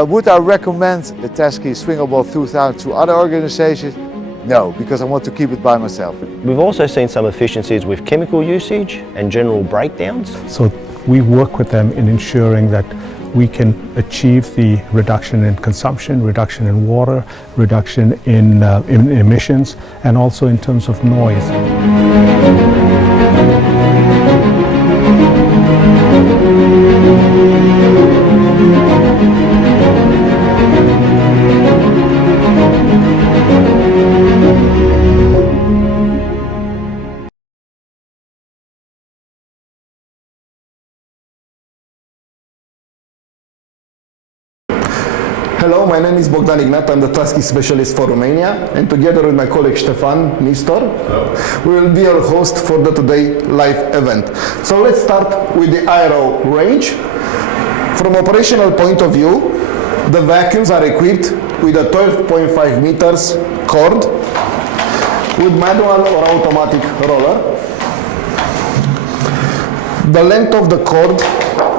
Would I recommend the TASKI Swingable 2000 to other organizations? No, because I want to keep it by myself. We've also seen some efficiencies with chemical usage and general breakdowns. So we work with them in ensuring that we can achieve the reduction in consumption, reduction in water, reduction in emissions, and also in terms of noise. Hello, my name is Bogdan Ignat. I'm the TASKI specialist for Romania, and together with my colleague Stefan Nistor, we will be your host for the today live event. So let's start with the Iro Range. From operational point of view, the vacuums are equipped with a 12.5 meters cord with manual or automatic roller. The length of the cord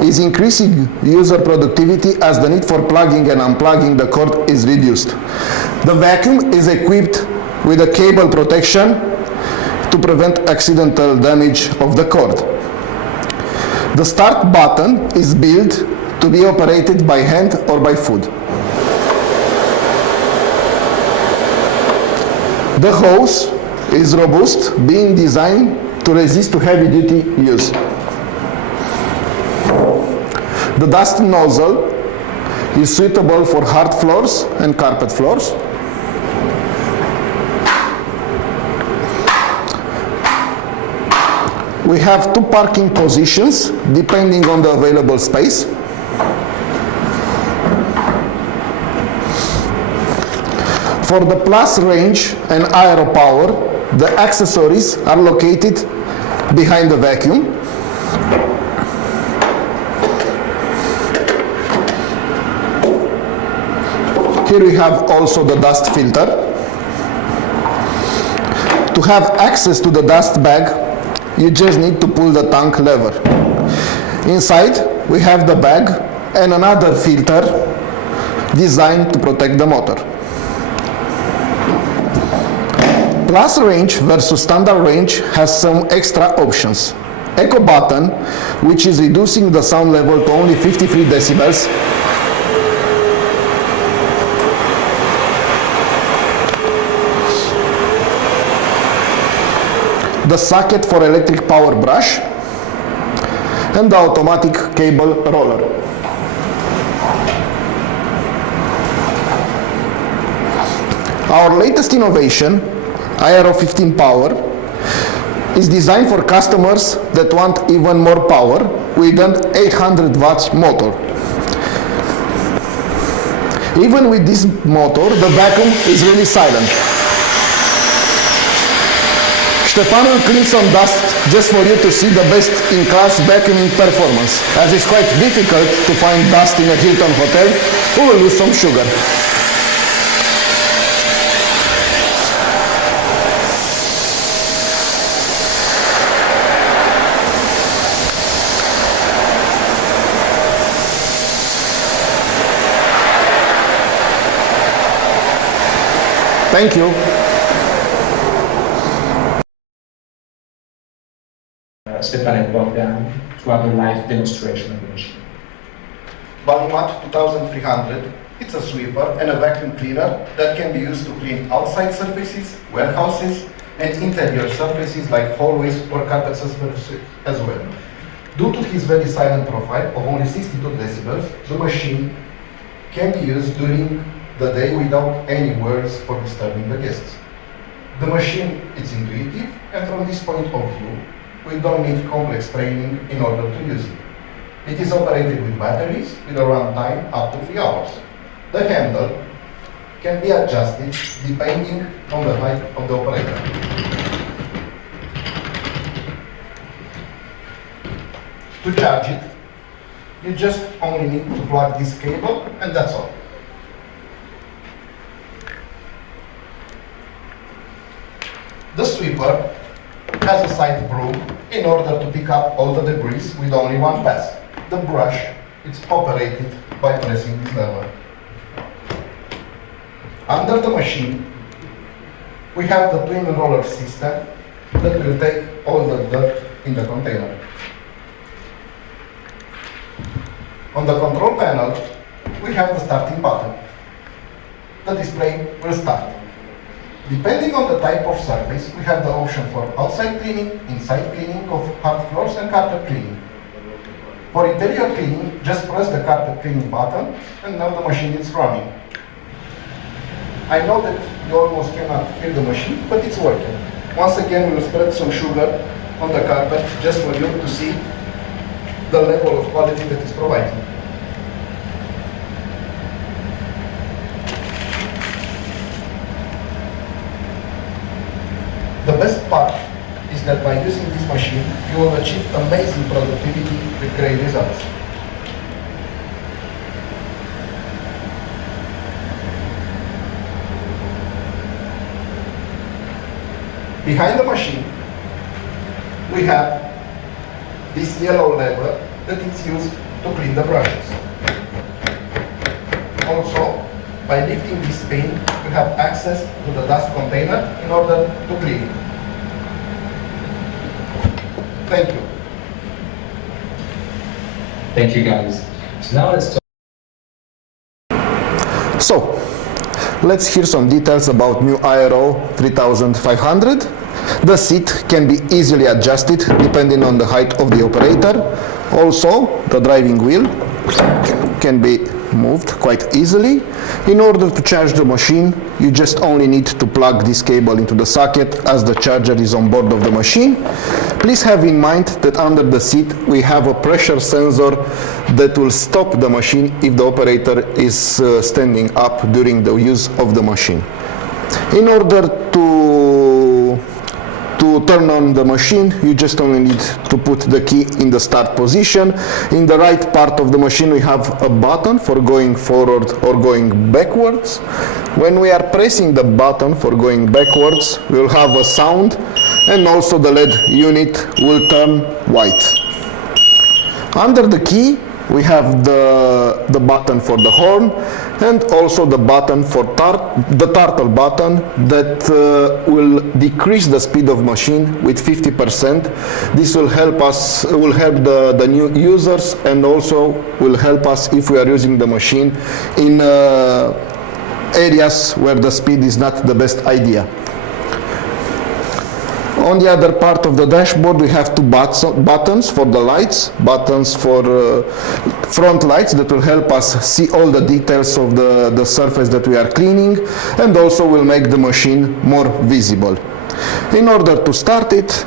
is increasing user productivity as the need for plugging and unplugging the cord is reduced. The vacuum is equipped with a cable protection to prevent accidental damage of the cord. The start button is built to be operated by hand or by foot. The hose is robust, being designed to resist to heavy-duty use. The dust nozzle is suitable for hard floors and carpet floors. We have two parking positions depending on the available space. For the plus range and Iro power, the accessories are located behind the vacuum. Here we have also the dust filter. To have access to the dust bag, you just need to pull the tank lever. Inside, we have the bag and another filter designed to protect the motor. Plus range versus standard range has some extra options. Echo button, which is reducing the sound level to only 53 decibels. The socket for electric power brush, and the automatic cable roller. Our latest innovation, Iro 15 Power, is designed for customers that want even more power with an 800 watts motor. Even with this motor, the vacuum is really silent. Stefan will clean some dust just for you to see the best-in-class vacuuming performance. As it's quite difficult to find dust in a Hilton hotel, we will lose some sugar. Thank you. separate block down to have a live demonstration of the machine. Valimat 2300, it's a sweeper and a vacuum cleaner that can be used to clean outside surfaces, warehouses, and interior surfaces like hallways or carpet surfaces as well. Due to his very silent profile of only 62 decibels, the machine can be used during the day without any words for disturbing the guests. The machine is intuitive, and from this point of view, we don't need complex training in order to use it. It is operated with batteries with a runtime up to 3 hours. The handle can be adjusted depending on the height of the operator. To charge it, you just only need to plug this cable, and that's all. The sweeper has a side broom in order to pick up all the debris with only one pass. The brush is operated by pressing this lever. Under the machine, we have the twin roller system that will take all the dirt in the container. On the control panel, we have the starting button. The display will start. Depending on the type of surface, we have the option for outside cleaning, inside cleaning of hard floors, and carpet cleaning. For interior cleaning, just press the carpet cleaning button, and now the machine is running. I know that you almost cannot hear the machine, but it's working. Once again, we will spread some sugar on the carpet just for you to see the level of quality that is provided. The best part is that by using this machine, you will achieve amazing productivity with great results. Behind the machine, we have this yellow lever that is used to clean the brushes. Also, by lifting this pin, you have access to the dust container in order to clean it. Thank you. Thank you, guys. So now let's talk. So, let's hear some details about new Iro 3500. The seat can be easily adjusted depending on the height of the operator. Also, the driving wheel can be moved quite easily. In order to charge the machine, you just only need to plug this cable into the socket as the charger is on board of the machine. Please have in mind that under the seat we have a pressure sensor that will stop the machine if the operator is standing up during the use of the machine. In order to turn on the machine, you just only need to put the key in the start position. In the right part of the machine we have a button for going forward or going backwards. When we are pressing the button for going backwards, we will have a sound, and also the LED unit will turn white. Under the key we have the button for the horn, and also the button for the turtle button that will decrease the speed of machine with 50%. This will help the new users, and also will help us if we are using the machine in areas where the speed is not the best idea. On the other part of the dashboard we have two buttons for the lights, buttons for front lights that will help us see all the details of the surface that we are cleaning, and also will make the machine more visible. In order to start it,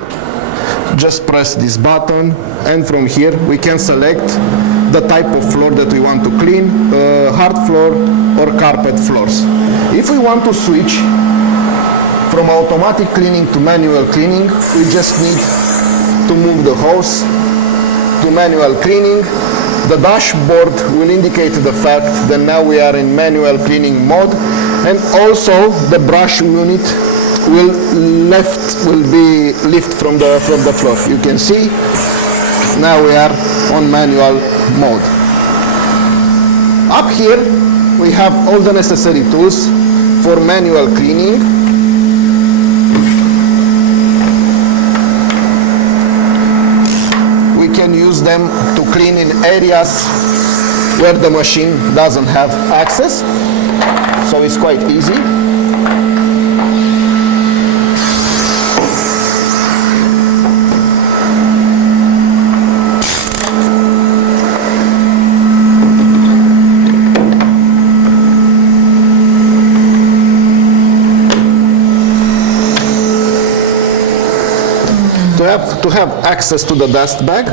just press this button, and from here we can select the type of floor that we want to clean, hard floor or carpet floors. If we want to switch from automatic cleaning to manual cleaning, we just need to move the hose to manual cleaning. The dashboard will indicate the fact that now we are in manual cleaning mode, and also the brush unit will be lifted from the floor. You can see now we are on manual mode. Up here we have all the necessary tools for manual cleaning. can use them to clean in areas where the machine doesn't have access. So it's quite easy. To have access to the dust bag,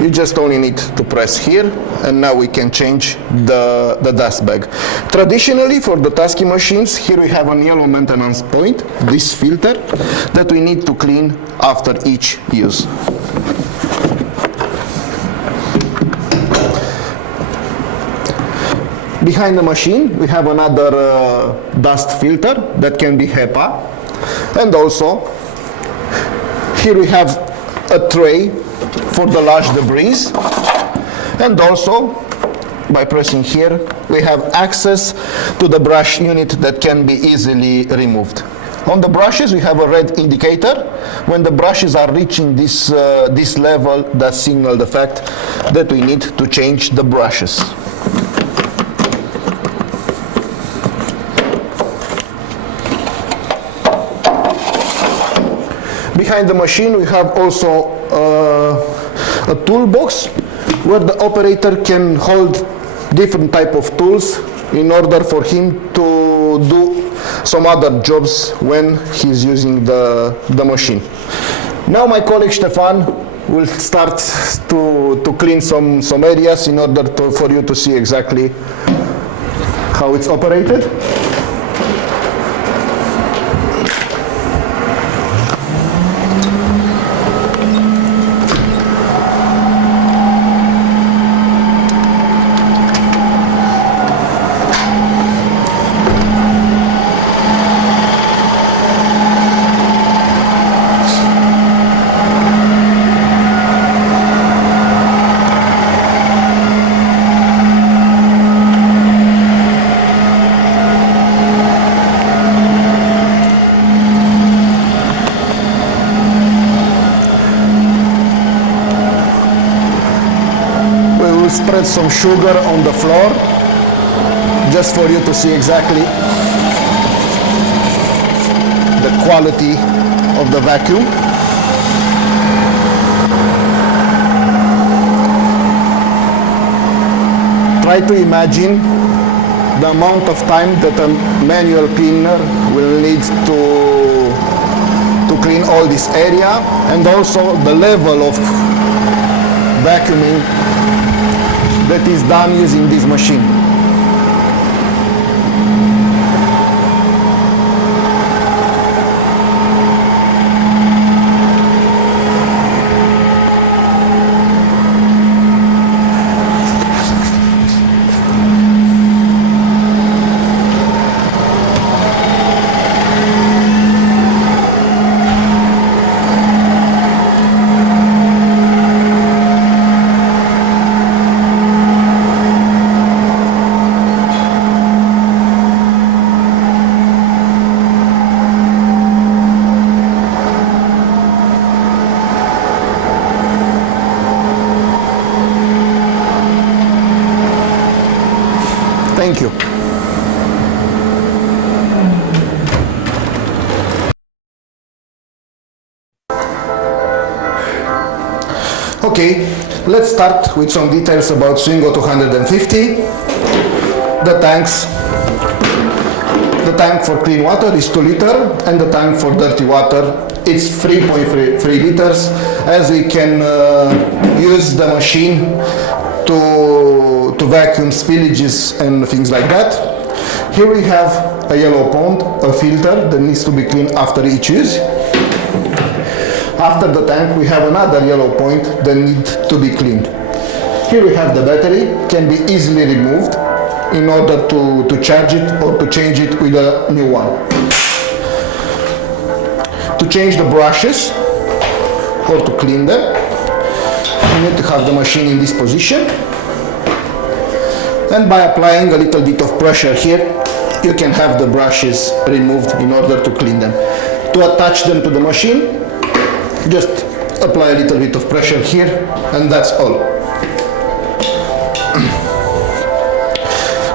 you just only need to press here, and now we can change the dust bag. Traditionally, for the TASKI machines, here we have a yellow maintenance point, this filter, that we need to clean after each use. Behind the machine, we have another dust filter that can be HEPA, and also here we have a tray for the large debris, and also by pressing here we have access to the brush unit that can be easily removed. On the brushes we have a red indicator. When the brushes are reaching this level, that signals the fact that we need to change the brushes. Behind the machine we have also a toolbox where the operator can hold different type of tools in order for him to do some other jobs when he's using the machine. Now my colleague Stefan will start to clean some areas in order for you to see exactly how it's operated. Spread some sugar on the floor just for you to see exactly the quality of the vacuum. Try to imagine the amount of time that a manual cleaner will need to clean all this area, and also the level of vacuuming that is done using this machine. Thank you. Okay, let's start with some details about Swingo 250. The tank for clean water is 2 liters, and the tank for dirty water is 3.3 liters, as we can use the machine to vacuum spillages and things like that. Here we have a yellow pond, a filter that needs to be cleaned after each use. After the tank we have another yellow point that needs to be cleaned. Here we have the battery, can be easily removed in order to charge it or to change it with a new one. To change the brushes or to clean them, you need to have the machine in this position, and by applying a little bit of pressure here you can have the brushes removed in order to clean them. To attach them to the machine, just apply a little bit of pressure here, and that's all.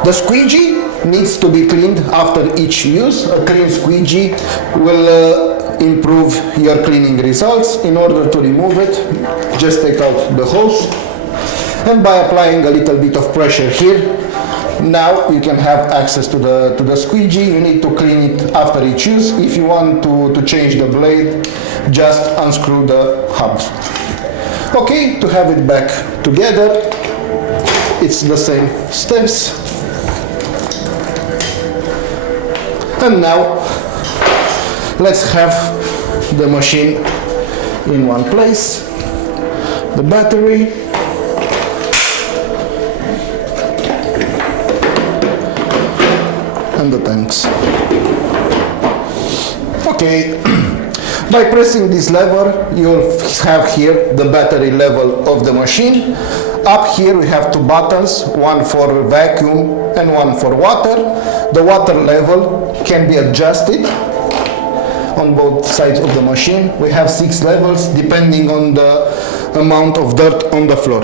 The squeegee needs to be cleaned after each use. A clean squeegee will improve your cleaning results. In order to remove it, just take out the hose, and by applying a little bit of pressure here, now you can have access to the squeegee. You need to clean it after each use. If you want to change the blade, just unscrew the hubs. Okay, to have it back together, it's the same steps. And now let's have the machine in one place, the battery, and the tanks. Okay, by pressing this lever, you'll have here the battery level of the machine. Up here we have two buttons, one for vacuum and one for water. The water level can be adjusted on both sides of the machine. We have 6 levels depending on the amount of dirt on the floor.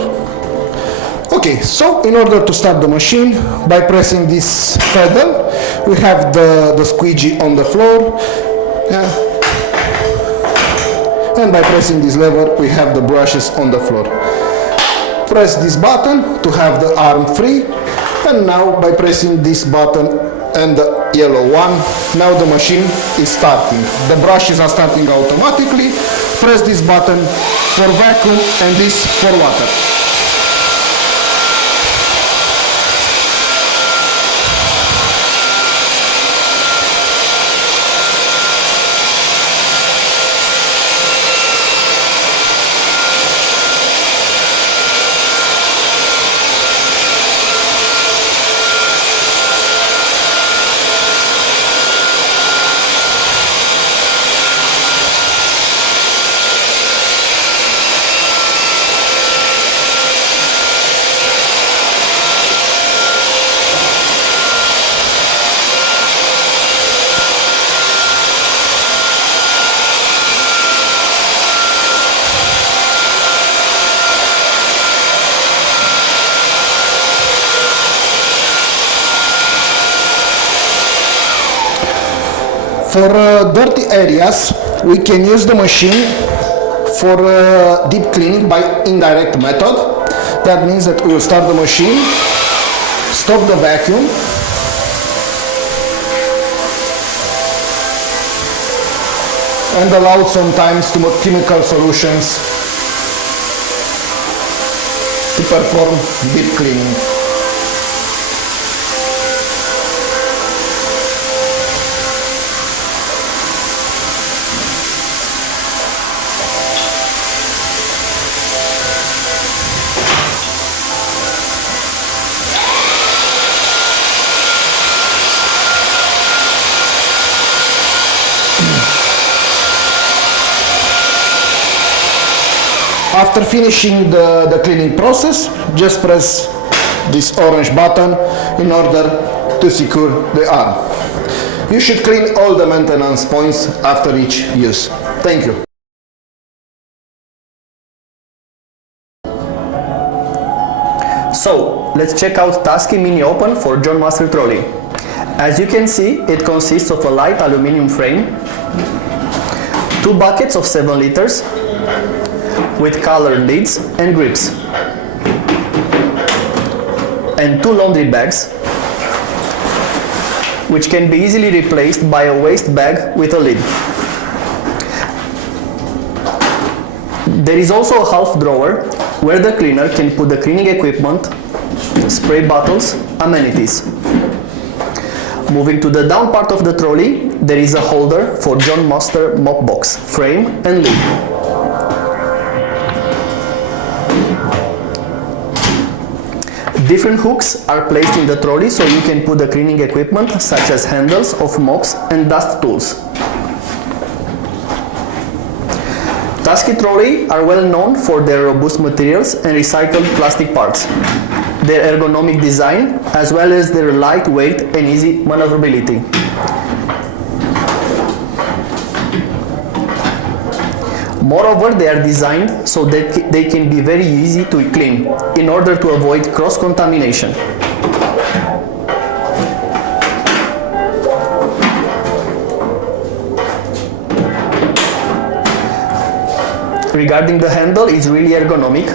Okay, so in order to start the machine, by pressing this pedal, we have the squeegee on the floor. And by pressing this lever, we have the brushes on the floor. Press this button to have the arm free, and now by pressing this button and the yellow one, now the machine is starting. The brushes are starting automatically. Press this button for vacuum and this for water. For dirty areas, we can use the machine for deep cleaning by indirect method. That means that we will start the machine, stop the vacuum, and allow sometimes to chemical solutions to perform deep cleaning. After finishing the cleaning process, just press this orange button in order to secure the arm. You should clean all the maintenance points after each use. Thank you. So, let's check out TASKI Mini Open for John Master Trolley. As you can see, it consists of a light aluminum frame, 2 buckets of 7 liters, with colored lids and grips, and 2 laundry bags, which can be easily replaced by a waste bag with a lid. There is also a half drawer where the cleaner can put the cleaning equipment, spray bottles, amenities. Moving to the down part of the trolley, there is a holder for John Master mop box, frame and lid. Different hooks are placed in the trolley so you can put the cleaning equipment such as handles of mops and dust tools. TASKI trolley are well known for their robust materials and recycled plastic parts, their ergonomic design, as well as their lightweight and easy maneuverability. Moreover, they are designed so that they can be very easy to clean in order to avoid cross-contamination. Regarding the handle, it's really ergonomic.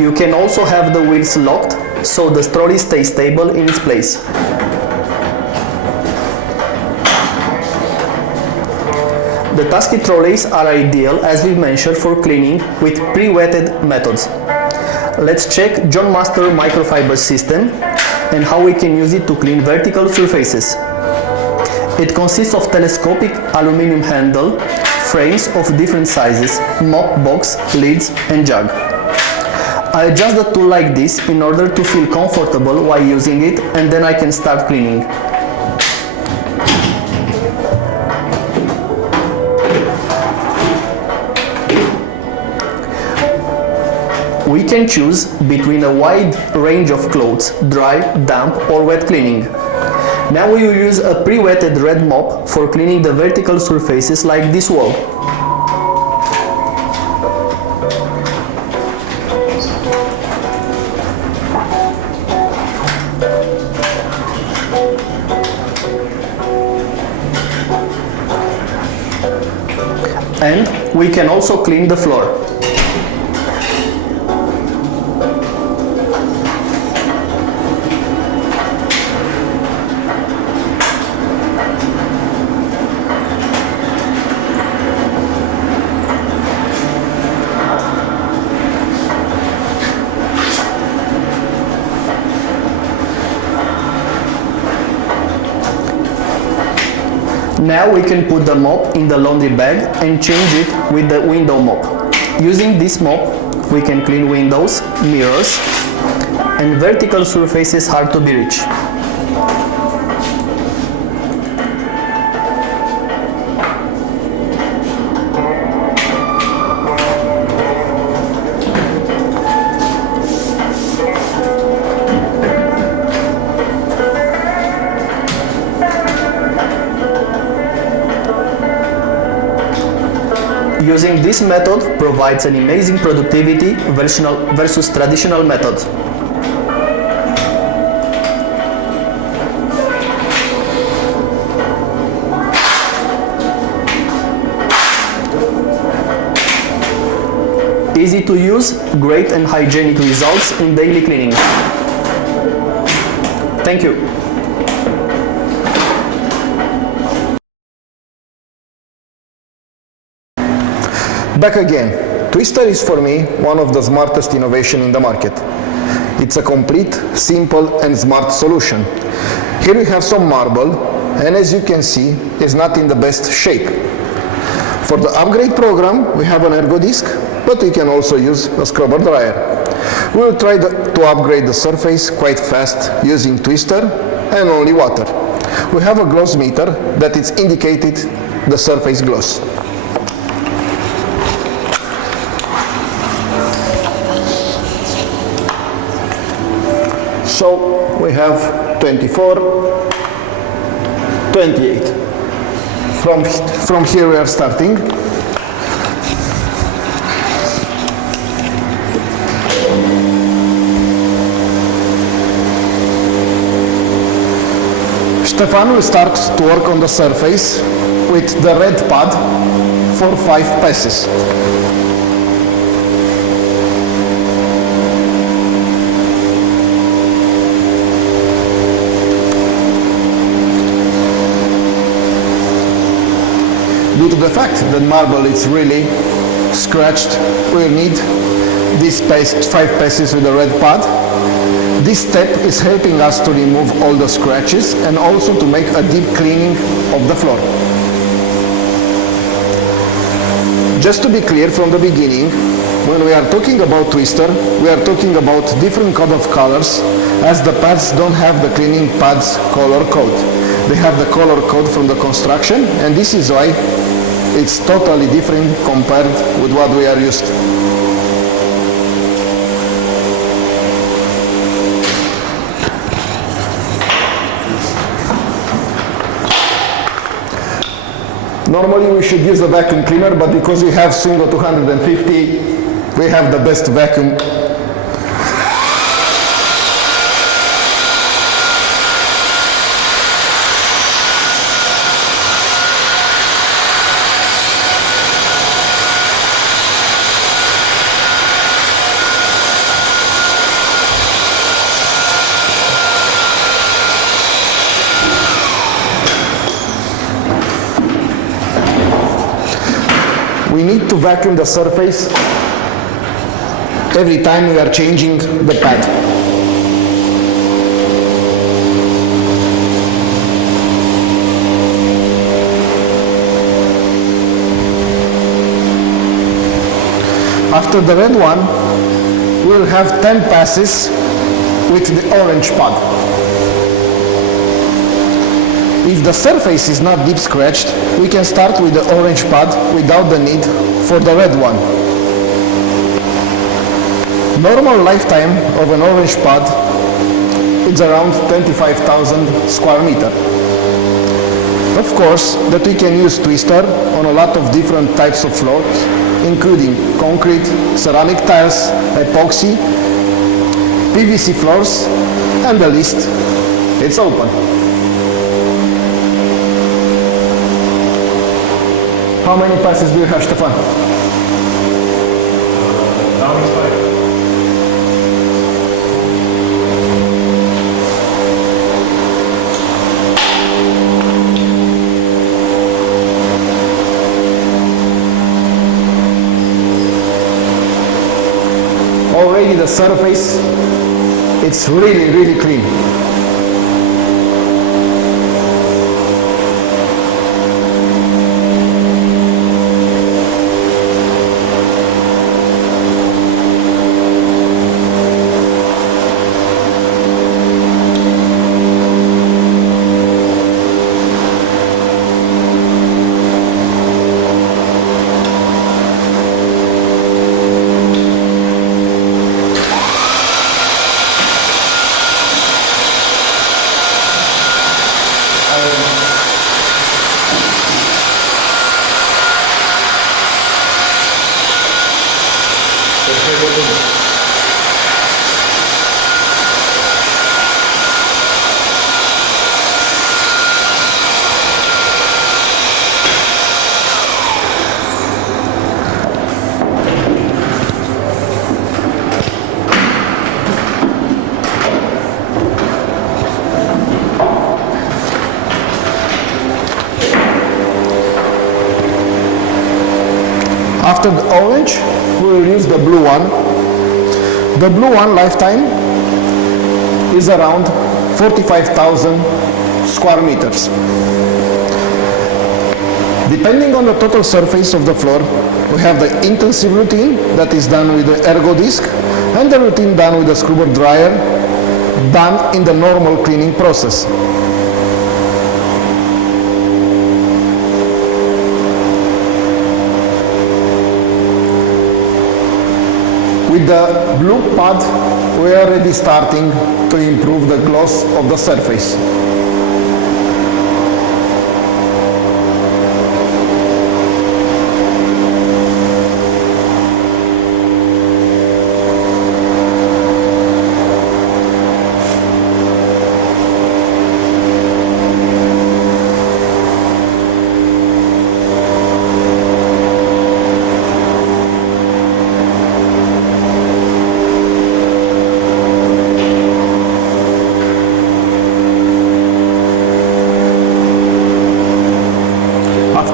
You can also have the wheels locked so the trolley stays stable in its place. The TASKI trolleys are ideal, as we mentioned, for cleaning with pre-wetted methods. Let's check John Master Microfiber System and how we can use it to clean vertical surfaces. It consists of telescopic aluminum handle, frames of different sizes, mop box, lids and jug. I adjust the tool like this in order to feel comfortable while using it, and then I can start cleaning. We can choose between a wide range of clothes, dry, damp or wet cleaning. Now we will use a pre-wetted red mop for cleaning the vertical surfaces like this wall. And we can also clean the floor. Now we can put the mop in the laundry bag and change it with the window mop. Using this mop, we can clean windows, mirrors, and vertical surfaces hard to be reached. Using this method provides an amazing productivity versus traditional methods. Easy to use, great and hygienic results in daily cleaning. Thank you. Back again. Twister is for me one of the smartest innovation in the market. It's a complete, simple and smart solution. Here we have some marble, and as you can see, it's not in the best shape. For the upgrade program, we have an ergo disc, but we can also use a scrubber dryer. We will try to upgrade the surface quite fast using Twister and only water. We have a gloss meter that is indicated the surface gloss. So we have 24, 28. From here we are starting. Stefan will start to work on the surface with the red pad for 5 passes. Due to the fact that marble is really scratched, we'll need these 5 passes with the red pad. This step is helping us to remove all the scratches and also to make a deep cleaning of the floor. Just to be clear from the beginning, when we are talking about Twister, we are talking about different code of colors, as the pads don't have the cleaning pads color code. They have the color code from the construction, and this is why it's totally different compared with what we are used to. Normally we should use a vacuum cleaner, but because we have Swingo 250, we have the best vacuum. We need to vacuum the surface every time we are changing the pad. After the red one, we'll have 10 passes with the orange pad. If the surface is not deep scratched, we can start with the orange pad without the need for the red one. Normal lifetime of an orange pad is around 25,000 square meter. Of course, that we can use twister on a lot of different types of floors, including concrete, ceramic tiles, epoxy, PVC floors, and the list, it's open. How many passes do you have, Stefan? Already the surface, it's really, really clean. After the orange, we will use the blue one. The blue one lifetime is around 45,000 square meters. Depending on the total surface of the floor, we have the intensive routine that is done with the ergo disc and the routine done with the scrubber dryer, done in the normal cleaning process. With the blue pad, we are already starting to improve the gloss of the surface.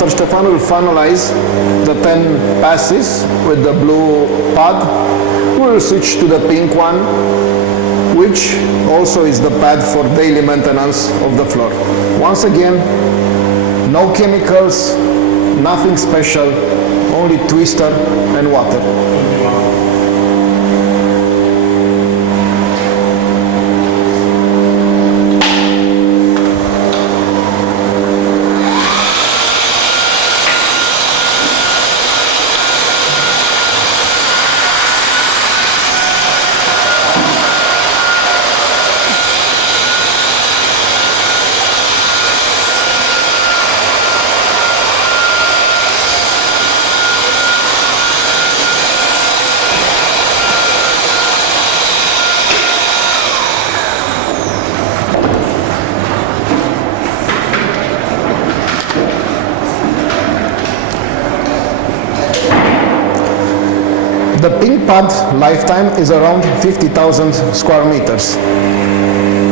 Stefan will finalize the 10 passes with the blue pad. We will switch to the pink one, which also is the pad for daily maintenance of the floor. Once again, no chemicals, nothing special, only twister and water. The pink pad lifetime is around 50,000 square meters.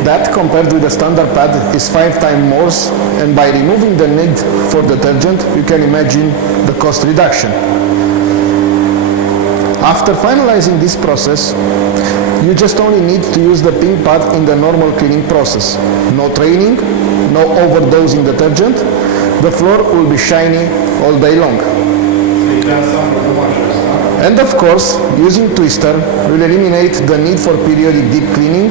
That, compared with the standard pad, is 5 times more, and by removing the need for detergent, you can imagine the cost reduction. After finalizing this process, you just only need to use the pink pad in the normal cleaning process. No training, no overdosing detergent. The floor will be shiny all day long. And of course, using twister will eliminate the need for periodic deep cleaning,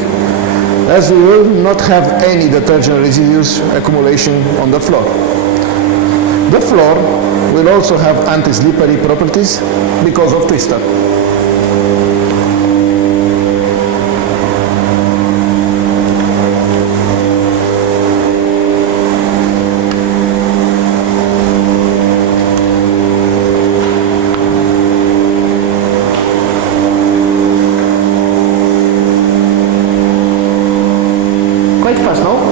as we will not have any detergent residues accumulation on the floor. The floor will also have anti-slippery properties because of twister. Quite fast, no?